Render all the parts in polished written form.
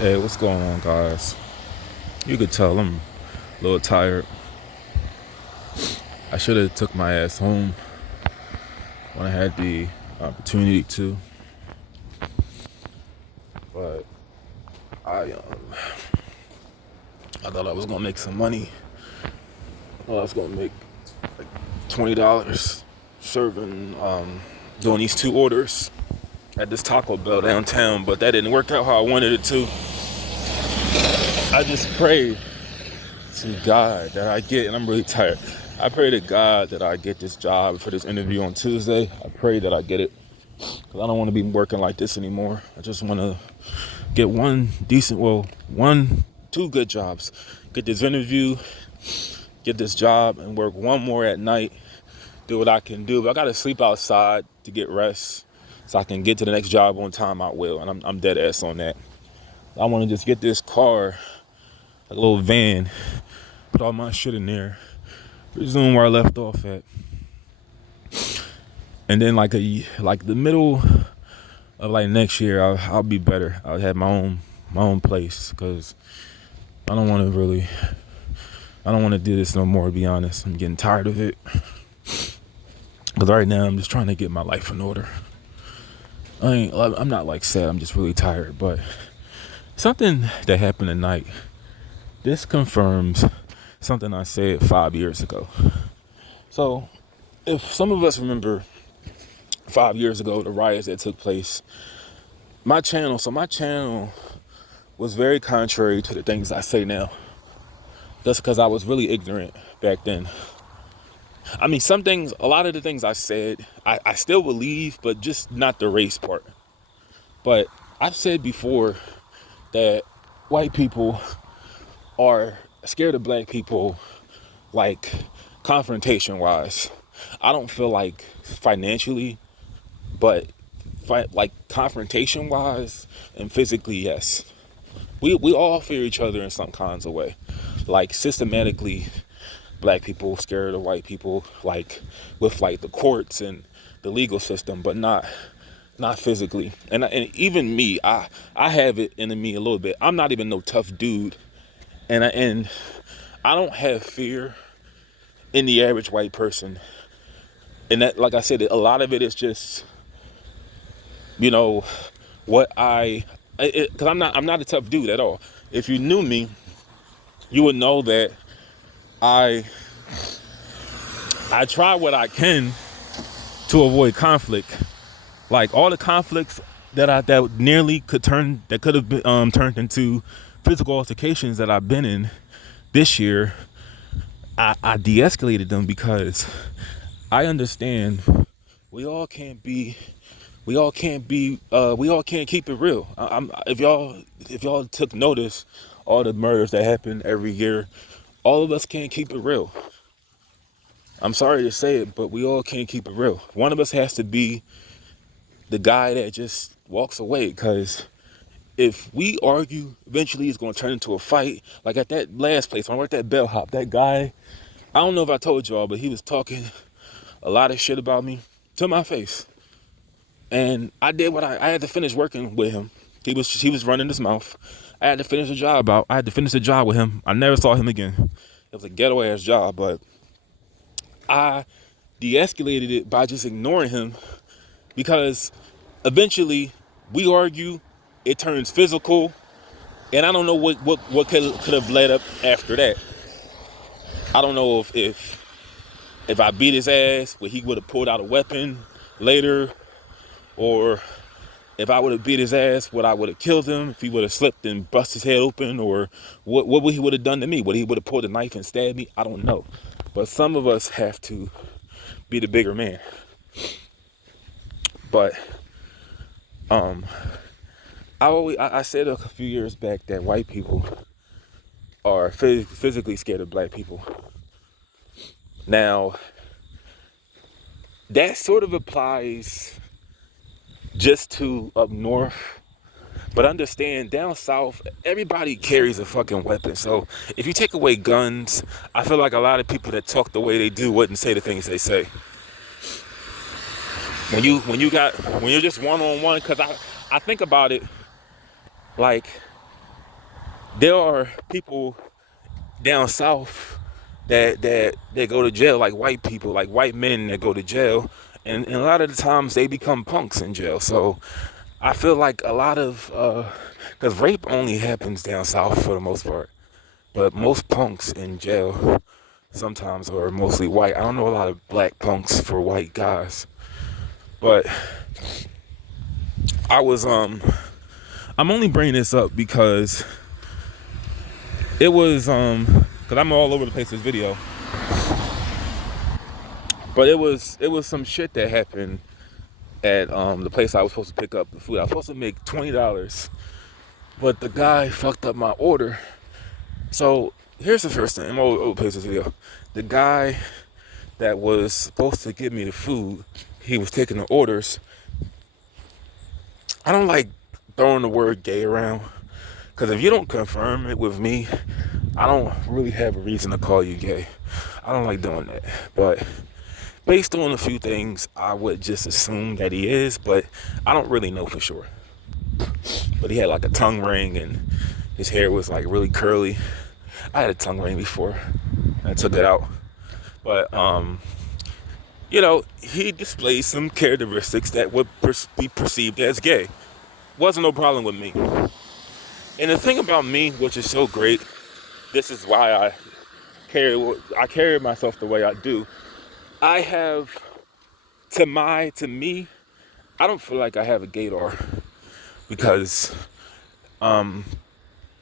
Hey, what's going on, guys? You could tell I'm a little tired. I should have took my ass home when I had the opportunity to, but I thought I was gonna make some money. I thought I was gonna make like $20 serving doing these two orders at this Taco Bell downtown, but that didn't work out how I wanted it to. I just prayed to God that I get, and I'm really tired. I pray to God that I get this job for this interview on Tuesday. I pray that I get it because I don't want to be working like this anymore. I just want to get two good jobs. Get this interview, get this job, and work one more at night. Do what I can do. But I got to sleep outside to get rest so I can get to the next job on time. I will, and I'm dead ass on that. I want to just get this car, like a little van, put all my shit in there, resume where I left off at, and then like the middle of like next year, I'll be better. I'll have my own place because I don't want to do this no more. To be honest, I'm getting tired of it. Because right now I'm just trying to get my life in order. I'm not like sad. I'm just really tired. But something that happened tonight, this confirms something I said 5 years ago. So, if some of us remember 5 years ago, the riots that took place, my channel was very contrary to the things I say now. That's because I was really ignorant back then. I mean, a lot of the things I said, I still believe, but just not the race part. But I've said before that white people are scared of black people, like confrontation wise. I don't feel like financially, but like confrontation wise and physically, yes. We all fear each other in some kinds of way. Like systematically, black people scared of white people, like with like the courts and the legal system, but not physically. And even me, I have it in me a little bit. I'm not even no tough dude, and I don't have fear in the average white person. And that, like I said, a lot of it is just, what because I'm not a tough dude at all. If you knew me, you would know that I try what I can to avoid conflict. Like all the conflicts that nearly could have been turned into physical altercations that I've been in this year, I de-escalated them because I understand we all can't keep it real. If y'all took notice, all the murders that happen every year, all of us can't keep it real. I'm sorry to say it, but we all can't keep it real. One of us has to be the guy that just walks away, because if we argue, eventually it's going to turn into a fight. Like at that last place, when I worked at Bellhop, that guy, I don't know if I told y'all, but he was talking a lot of shit about me to my face. And I did what I had to finish working with him. He was running his mouth. I had to finish the job with him. I never saw him again. It was a ghetto ass job, but I de-escalated it by just ignoring him, because eventually we argue, it turns physical, and I don't know what could have led up after that. I don't know if I beat his ass, he would have pulled out a weapon later, or if I would have beat his ass, I would have killed him, if he would have slipped and bust his head open, or what he would have done to me. He would have pulled a knife and stabbed me. I don't know. But some of us have to be the bigger man. But I said a few years back that white people are physically scared of black people. Now, that sort of applies just to up north, but understand, down south, everybody carries a fucking weapon. So if you take away guns, I feel like a lot of people that talk the way they do wouldn't say the things they say. When you're just one-on-one, because I think about it, like, there are people down south that go to jail, like white people, like white men that go to jail, and a lot of the times they become punks in jail. So I feel like a lot of because rape only happens down south for the most part, but most punks in jail sometimes are mostly white. I don't know a lot of black punks for white guys, but I was I'm only bringing this up because it was because I'm all over the place with this video, but it was some shit that happened at the place I was supposed to pick up the food. I was supposed to make $20, but the guy fucked up my order. So here's the first thing. I'm all over the place with this video. The guy that was supposed to give me the food, he was taking the orders. I don't like throwing the word gay around, because if you don't confirm it with me, I don't really have a reason to call you gay. I don't like doing that. But based on a few things, I would just assume that he is, but I don't really know for sure. But he had like a tongue ring and his hair was like really curly. I had a tongue ring before. I took it out. But you know, he displays some characteristics that would be perceived as gay. Wasn't no problem with me. And the thing about me, which is so great, this is why I carry myself the way I do. I have, to me, I don't feel like I have a gaydar, because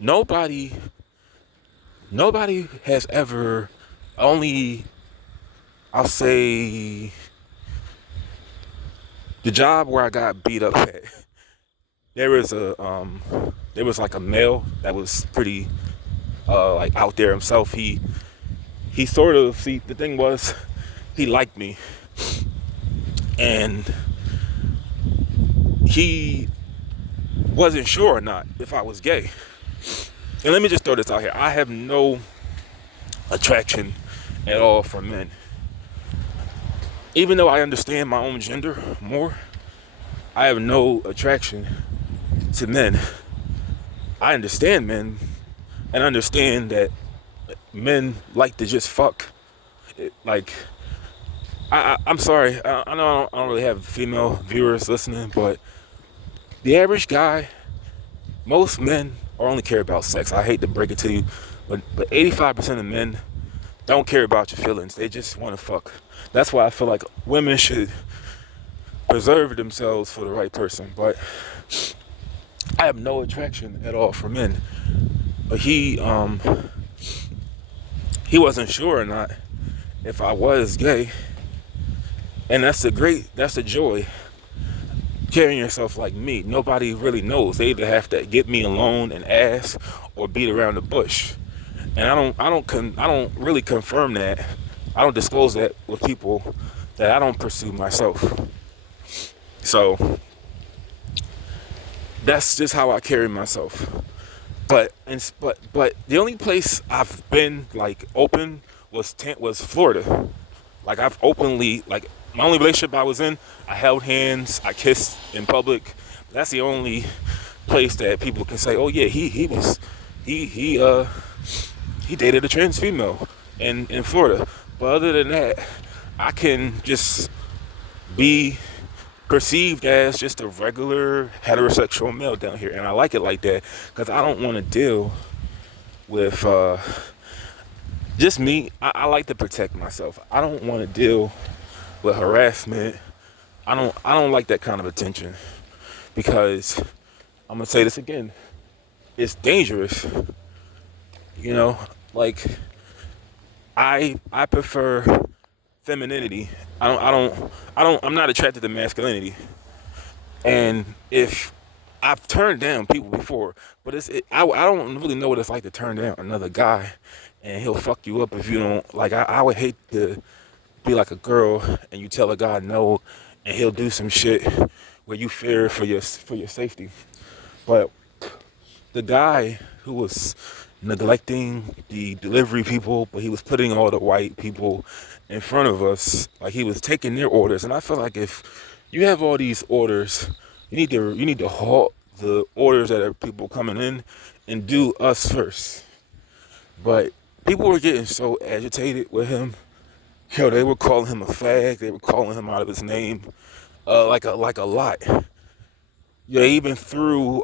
nobody has ever, only, I'll say, the job where I got beat up at, there was like a male that was pretty like out there himself. He sort of, see, the thing was, he liked me, and he wasn't sure or not if I was gay. And let me just throw this out here. I have no attraction at all for men. Even though I understand my own gender more, I have no attraction to men. I understand men and understand that men like to just fuck. Like, I'm sorry, I know I don't really have female viewers listening, but the average guy, most men only care about sex. I hate to break it to you, but 85% of men don't care about your feelings. They just want to fuck. That's why I feel like women should preserve themselves for the right person. But I have no attraction at all for men. But he wasn't sure or not if I was gay. And that's the joy, carrying yourself like me. Nobody really knows. They either have to get me alone and ask, or beat around the bush. And I don't really confirm that. I don't disclose that with people that I don't pursue myself. So that's just how I carry myself. But the only place I've been like open was Florida. Like, I've openly, like, my only relationship I was in, I held hands, I kissed in public. That's the only place that people can say, oh yeah, he dated a trans female in Florida. But other than that, I can just be perceived as just a regular heterosexual male down here, and I like it like that, because I don't want to deal with just me. I like to protect myself. I don't want to deal with harassment. I don't like that kind of attention, because I'm gonna say this again, it's dangerous. You know, like, I prefer femininity. I'm not attracted to masculinity. And if I've turned down people before, but I don't really know what it's like to turn down another guy, and he'll fuck you up if you don't. Like, I would hate to be like a girl and you tell a guy no, and he'll do some shit where you fear for your safety. But the guy who was neglecting the delivery people, but he was putting all the white people in front of us, like, he was taking their orders. And I feel like if you have all these orders, you need to halt the orders that are people coming in and do us first. But people were getting so agitated with him. Yo, they were calling him a fag. They were calling him out of his name, like a lot. Yeah, even threw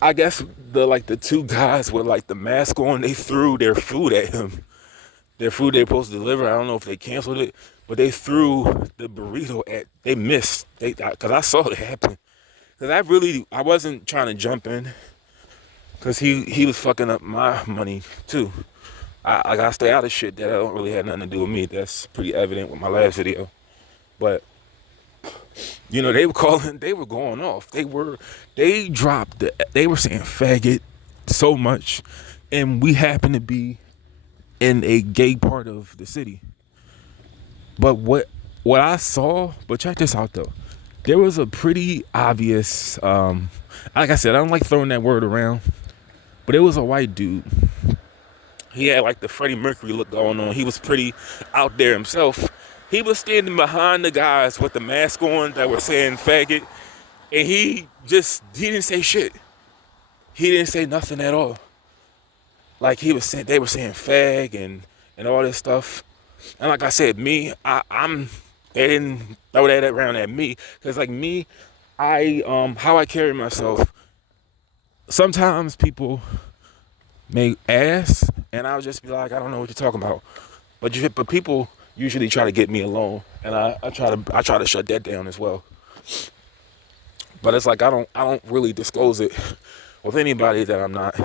I guess the two guys with like the mask on, they threw their food at him. Their food they were supposed to deliver. I don't know if they canceled it, but they threw the burrito at. They missed. Cause I saw it happen. Cause I wasn't trying to jump in. Cause he was fucking up my money too. I gotta stay out of shit that don't really have nothing to do with me. That's pretty evident with my last video. But you know, they were going off. They were saying faggot so much, and we happen to be in a gay part of the city. But what I saw, but check this out though. There was a pretty obvious, like I said, I don't like throwing that word around, but it was a white dude. He had like the Freddie Mercury look going on. He was pretty out there himself. He was standing behind the guys with the mask on that were saying faggot, and he didn't say shit. He didn't say nothing at all. Like they were saying fag and all this stuff. And like I said, they didn't throw that around at me. Cause like me, how I carry myself, sometimes people may ask and I'll just be like, I don't know what you're talking about. But people usually try to get me alone, and I try to shut that down as well. But it's like I don't really disclose it with anybody that I'm not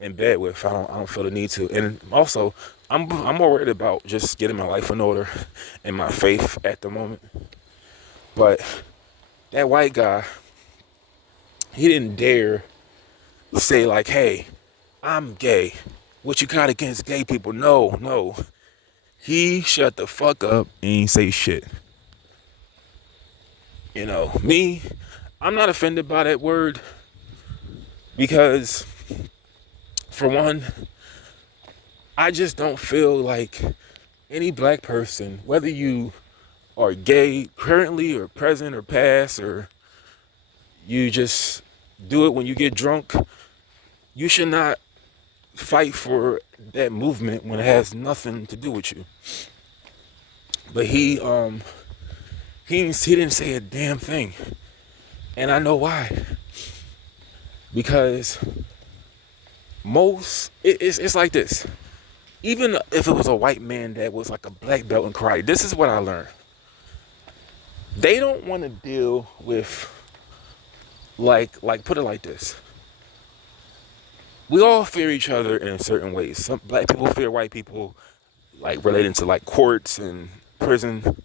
in bed with. I don't feel the need to. And also, I'm more worried about just getting my life in order and my faith at the moment. But that white guy, he didn't dare say like, hey, I'm gay. What you got against gay people? No. He shut the fuck up and ain't say shit. You know, me, I'm not offended by that word because, for one, I just don't feel like any black person, whether you are gay currently or present or past, or you just do it when you get drunk, you should not fight for that movement when it has nothing to do with you. But he didn't say a damn thing, and I know why. Because it's like this. Even if it was a white man that was like a black belt in karate, this is what I learned. They don't want to deal with like put it like this. We all fear each other in certain ways. Some black people fear white people, like relating to like courts and prison.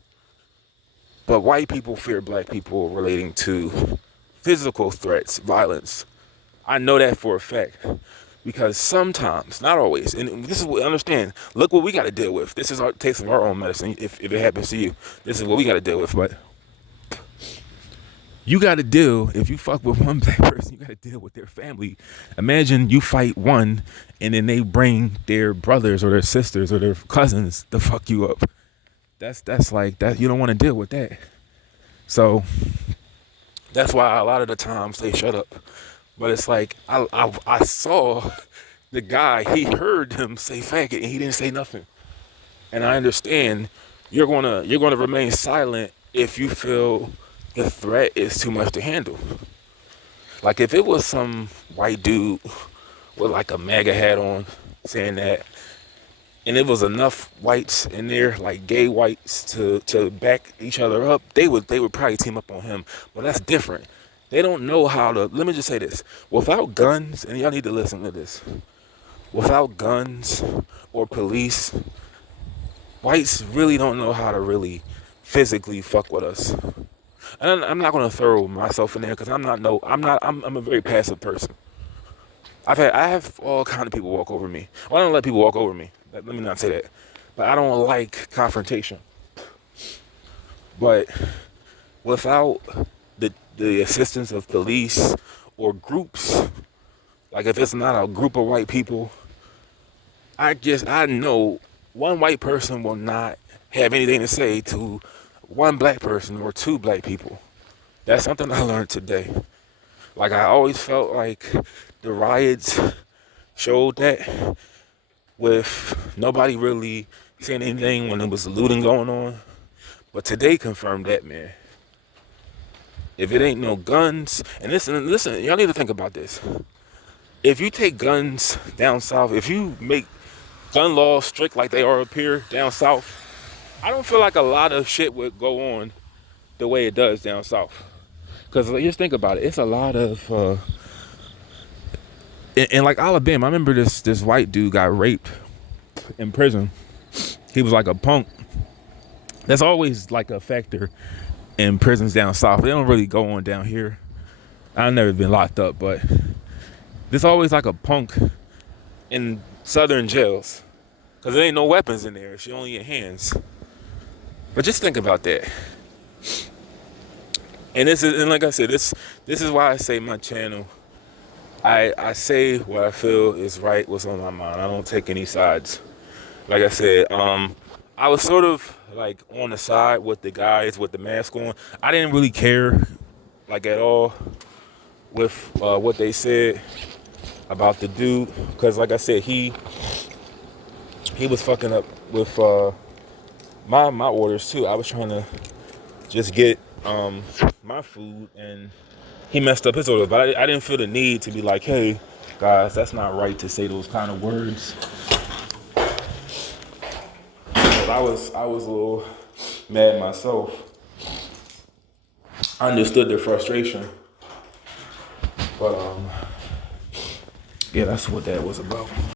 But white people fear black people relating to physical threats, violence. I know that for a fact. Because sometimes, not always, and this is what I understand. Look what we got to deal with. This is takes of our own medicine. If it happens to you, this is what we got to deal with. But you got to deal, if you fuck with one black person, you got to deal with their family. Imagine you fight one and then they bring their brothers or their sisters or their cousins to fuck you up. That's like that. You don't want to deal with that. So that's why a lot of the times they shut up. But it's like I saw the guy, he heard him say faggot and he didn't say nothing. And I understand you're gonna remain silent if you feel the threat is too much to handle. Like if it was some white dude with like a MAGA hat on saying that, and it was enough whites in there, like gay whites, to back each other up, they would probably team up on him. But that's different. They don't know how to, let me just say this, without guns, and y'all need to listen to this, without guns or police, whites really don't know how to really physically fuck with us. And I'm not gonna throw myself in there because I'm a very passive person. I have all kind of people walk over me. Well, I don't let people walk over me. Let me not say that. But I don't like confrontation. But without the assistance of police or groups, like if it's not a group of white people, I know one white person will not have anything to say to one black person or two black people. That's something I learned today. Like, I always felt like the riots showed that, with nobody really saying anything when there was looting going on. But today confirmed that, man. If it ain't no guns, and listen, y'all need to think about this. If you take guns down south, if you make gun laws strict like they are up here down south, I don't feel like a lot of shit would go on the way it does down south. Because just think about it, it's a lot of, in like Alabama, I remember this white dude got raped in prison. He was like a punk. That's always like a factor in prisons down south. They don't really go on down here. I've never been locked up, but there's always like a punk in southern jails. Because there ain't no weapons in there. She only in hands. But just think about that. And like I said, this is why I say my channel, I say what I feel is right, what's on my mind. I don't take any sides. Like I said, I was sort of like on the side with the guys with the mask on. I didn't really care, like, at all with what they said about the dude, because like I said, he was fucking up with my orders too. I was trying to just get my food, and he messed up his order. But I didn't feel the need to be like, hey guys, that's not right to say those kind of words. But I was a little mad myself. I understood their frustration, but yeah, that's what that was about.